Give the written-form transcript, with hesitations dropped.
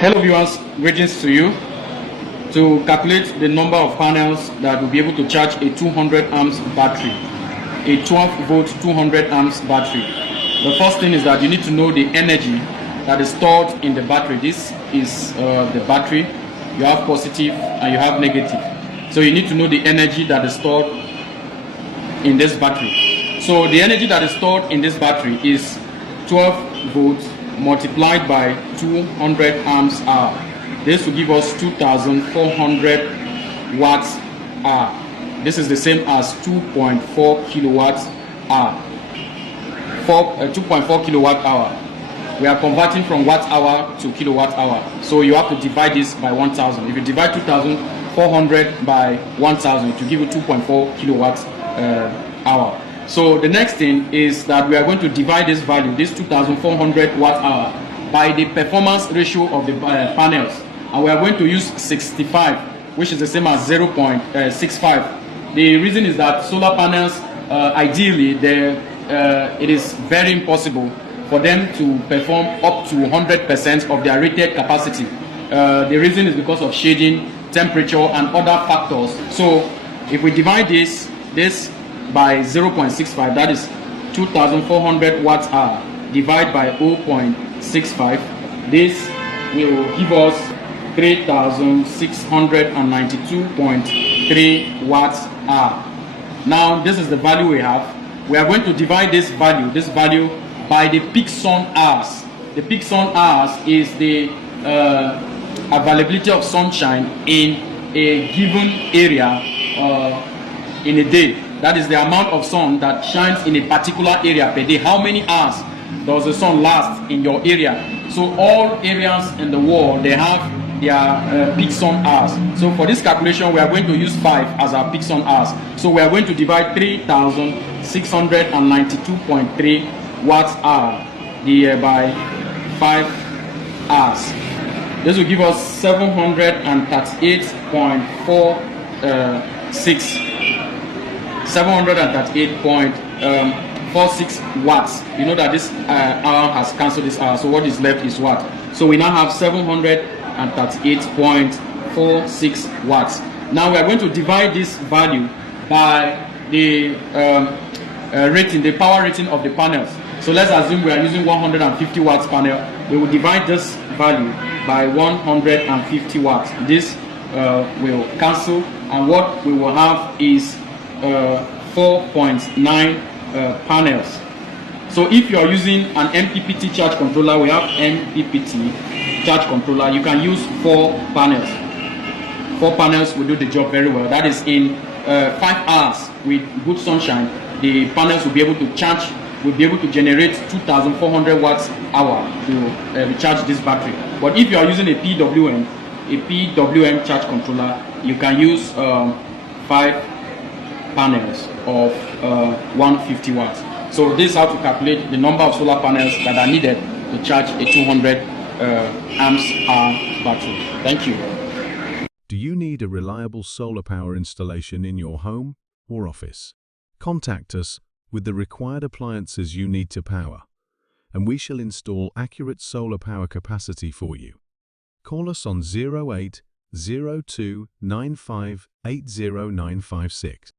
Hello viewers, greetings to you. To calculate the number of panels that will be able to charge a 200 amps battery, a 12 volt 200 amps battery, the first thing is that you need to know the energy that is stored in the battery. This is the battery. You have positive and you have negative. So you need to know the energy that is stored in this battery. So the energy that is stored in this battery is 12 volts multiplied by 200 amps hour. This will give us 2400 watts hour. This is the same as 2.4 kilowatts hour. 2.4 kilowatt hour. We are converting from watt hour to kilowatt hour. So you have to divide this by 1000. If you divide 2400 by 1000, it will give you 2.4 kilowatts hour. So the next thing is that we are going to divide this value, this 2400 watt hour, by the performance ratio of the panels, and we are going to use 65, which is the same as 0.65. The reason is that solar panels, ideally, it is very impossible for them to perform up to 100% of their rated capacity. The reason is because of shading, temperature, and other factors. So if we divide this by 0.65, that is 2400 watt hour, divide by 0.65, this will give us 3692.3 watts hour. Now this is the value we have. We are going to divide this value by the peak sun hours. The peak sun hours is the availability of sunshine in a given area in a day. That is the amount of sun that shines in a particular area per day. How many hours does the sun last in your area? So all areas in the world, they have their peak sun hours. So for this calculation, we are going to use 5 as our peak sun hours. So we are going to divide 3692.3 watts hour by 5 hours. This will give us 738.46 watts. You know that this hour has cancelled this hour, so what is left is what? So we now have 738.46 watts. Now we are going to divide this value by the rating, the power rating of the panels. So let's assume we are using 150 watts panel. We will divide this value by 150 watts. This will cancel, and what we will have is 4.9 panels. So if you are using an MPPT charge controller, we have MPPT charge controller, you can use 4 panels. 4 panels will do the job very well. That is, in 5 hours with good sunshine, the panels will be able to charge, will be able to generate 2400 watts hour to recharge this battery. But if you are using a PWM charge controller, you can use 5 panels of 150 watts. So this is how to calculate the number of solar panels that are needed to charge a 200 amps hour battery. Thank you. Do you need a reliable solar power installation in your home or office? Contact us with the required appliances you need to power, and we shall install accurate solar power capacity for you. Call us on 0802 95 80956.